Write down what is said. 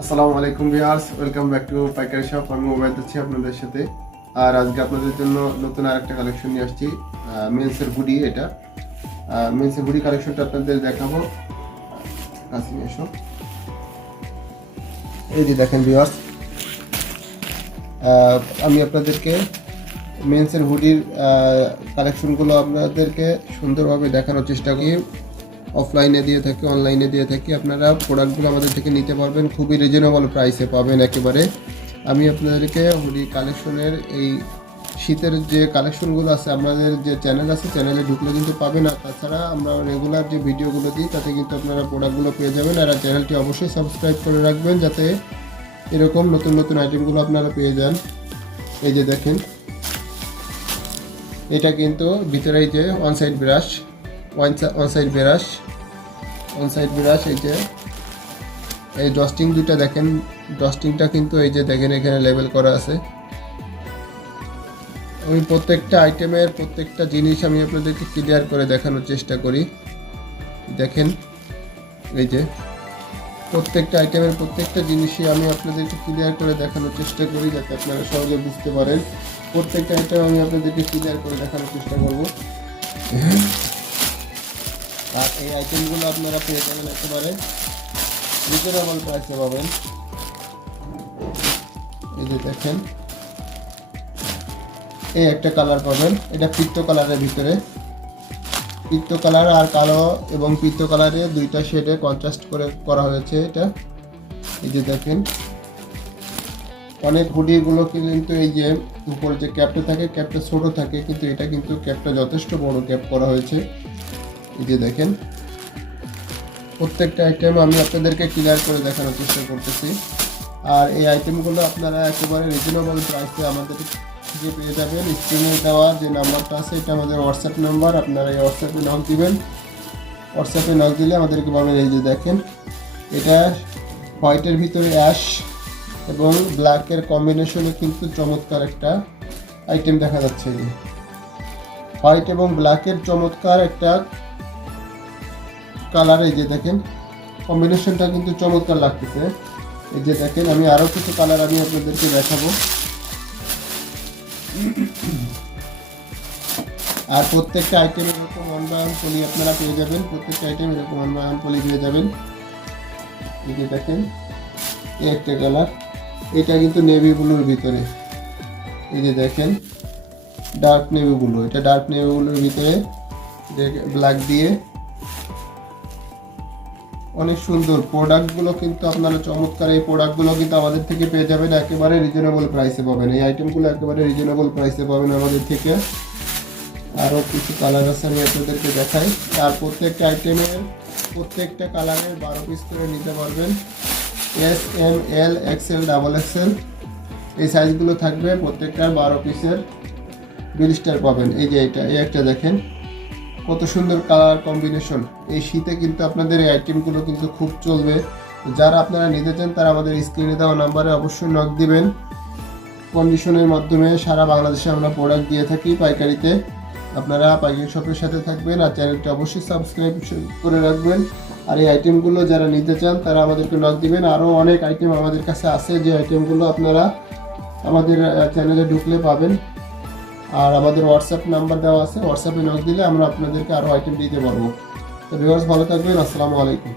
আসসালামু আলাইকুম viewers, welcome back to পাইকারি শপ। আমি মোবাইল আছি আপনাদের সাথে। আর আজকে আপনাদের জন্য নতুন আরেকটা কালেকশন নিয়ে আসছি। মেন্সের হুডি। এটা মেন্সের হুডি কালেকশনটা আপনাদের দেখাবো। কাছে নিয়ে এসো। এই যে দেখেন ভিউয়ার্স, আমি আপনাদেরকে মেন্সের হুডির কালেকশনগুলো আপনাদেরকে সুন্দরভাবে দেখানোর চেষ্টা করি। অফলাইনে দিয়ে থাকি, অনলাইনে দিয়ে থাকি। আপনারা প্রোডাক্টগুলো আমাদের থেকে নিতে পারবেন, খুবই রিজনেবল প্রাইসে পাবেন একেবারে। আমি আপনাদেরকে হুডি কালেকশনের এই শীতের যে কালেকশনগুলো আছে, আমাদের যে চ্যানেল আছে, চ্যানেলে ঢুকলে কিন্তু পাবেন। আর তাছাড়া আমরা রেগুলার যে ভিডিওগুলো দিই তাতে কিন্তু আপনারা প্রোডাক্টগুলো পেয়ে যাবেন। আর চ্যানেলটি অবশ্যই সাবস্ক্রাইব করে রাখবেন যাতে এরকম নতুন নতুন আইটেমগুলো আপনারা পেয়ে যান। এই যে দেখেন, এটা কিন্তু ভিতরে এই যে অনসাইড ব্রাশ, অনসাইড ব্রাশ, এই যে এই ডস্টিং দুটা দেখেন, ডস্টিংটা কিন্তু এই যে দেখেন এখানে লেবেল করা আছে। আমি প্রত্যেকটা আইটেমের প্রত্যেকটা জিনিস আমি আপনাদেরকে ক্লিয়ার করে দেখানোর চেষ্টা করি। দেখেন এই যে প্রত্যেকটা আইটেমের প্রত্যেকটা জিনিসই আমি আপনাদেরকে ক্লিয়ার করে দেখানোর চেষ্টা করি যাতে আপনারা সহজে বুঝতে পারেন। প্রত্যেকটা আইটেম আমি আপনাদেরকে ক্লিয়ার করে দেখানোর চেষ্টা করব। আর এই আইটেমগুলো আপনারা পেয়ে যাবেন একেবারে রিজনেবল প্রাইসে পাবেন। এই যে দেখেন, এই একটা কালার পাবেন, এটা পিত্ত কালারের ভিতরে, পিত্ত কালার আর কালো এবং পিত্ত কালারে দুইটা শেডে কন্ট্রাস্ট করে করা হয়েছে এটা। এই যে দেখেন, অনেক হুডিগুলো কিন্তু এই যে উপরে যে ক্যাপটা থাকে, ক্যাপটা ছোট থাকে, কিন্তু এটা কিন্তু ক্যাপটা যথেষ্ট বড় ক্যাপ করা হয়েছে। এই যে দেখেন, প্রত্যেকটা আইটেম আমি আপনাদেরকে ক্লিয়ার করে দেখানোর চেষ্টা করতেছি। আর এই আইটেমগুলো আপনারা একেবারে রিজনেবল প্রাইসে আমাদের যে পেয়ে যাবেন। স্ক্রিনে দেওয়া যে নাম্বারটা আছে এটা আমাদের হোয়াটসঅ্যাপ নাম্বার। আপনারা এই হোয়াটসঅ্যাপে নক দিবেন, হোয়াটসঅ্যাপে নক দিলে আমাদেরকে পাবেন। এই যে দেখেন, এটা হোয়াইটের ভিতরে অ্যাশ এবং ব্ল্যাকের কম্বিনেশনে কিন্তু চমৎকার একটা আইটেম দেখা যাচ্ছে। এই হোয়াইট এবং ব্ল্যাকের চমৎকার একটা কালার। এই যে দেখেন, কম্বিনেশনটা কিন্তু চমৎকার লাগতেছে। এই যে দেখেন, আমি আরও কিছু কালার আমি আপনাদেরকে দেখাবো। আর প্রত্যেকটা আইটেম এরকম 1/1 পলি আপনারা পেয়ে যাবেন। প্রত্যেকটা আইটেম এরকম 1/1 পলি পেয়ে যাবেন। এই যে দেখেন, এই একটা কালার, এটা কিন্তু নেভি ব্লুর ভিতরে। এই যে দেখেন, ডার্ক নেভি ব্লু, এটা ডার্ক নেভি ব্লুর ভিতরে ব্ল্যাক দিয়ে অনেক সুন্দর প্রোডাক্টগুলো কিন্তু আপনারা চমৎকার। এই প্রোডাক্টগুলো কিন্তু আমাদের থেকে পেয়ে যাবেন একেবারে রিজনেবল প্রাইসে পাবেন। এই আইটেমগুলো একেবারে রিজনেবল প্রাইসে পাবেন আমাদের থেকে। আরও কিছু কালার আছে আমি আপনাদেরকে দেখাই। আর প্রত্যেকটা আইটেমের প্রত্যেকটা কালারের 12 পিস করে নিতে পারবেন। এস, এম, এল, এক্সেল, ডাবল এক্সেল এই সাইজগুলো থাকবে। প্রত্যেকটার 12 পিসের ব্লিস্টার পাবেন। এই যে এটা, এই একটা দেখেন কত সুন্দর কালার কম্বিনেশন। এই শীতে কিন্তু আপনাদের এই আইটেমগুলো কিন্তু খুব চলবে। যারা আপনারা নিতে চান তারা আমাদের স্ক্রিনে দেওয়া নাম্বারে অবশ্যই নক দিবেন। কন্ডিশনের মাধ্যমে সারা বাংলাদেশে আমরা প্রোডাক্ট দিয়ে থাকি পাইকারিতে। আপনারা পাইকারি শপের সাথে থাকবেন আর চ্যানেলটি অবশ্যই সাবস্ক্রাইব করে রাখবেন। আর এই আইটেমগুলো যারা নিতে চান তারা আমাদেরকে নক দিবেন। আরও অনেক আইটেম আমাদের কাছে আছে যে আইটেমগুলো আপনারা আমাদের চ্যানেলে ঢুকলে পাবেন। আর আমাদের হোয়াটসঅ্যাপ নাম্বার দেওয়া আছে, হোয়াটসঅ্যাপে নক দিলে আমরা আপনাদেরকে আরও আইটেম দিতে পারবো। তো ভিউয়ার্স, ভালো থাকবেন। আসসালামু আলাইকুম।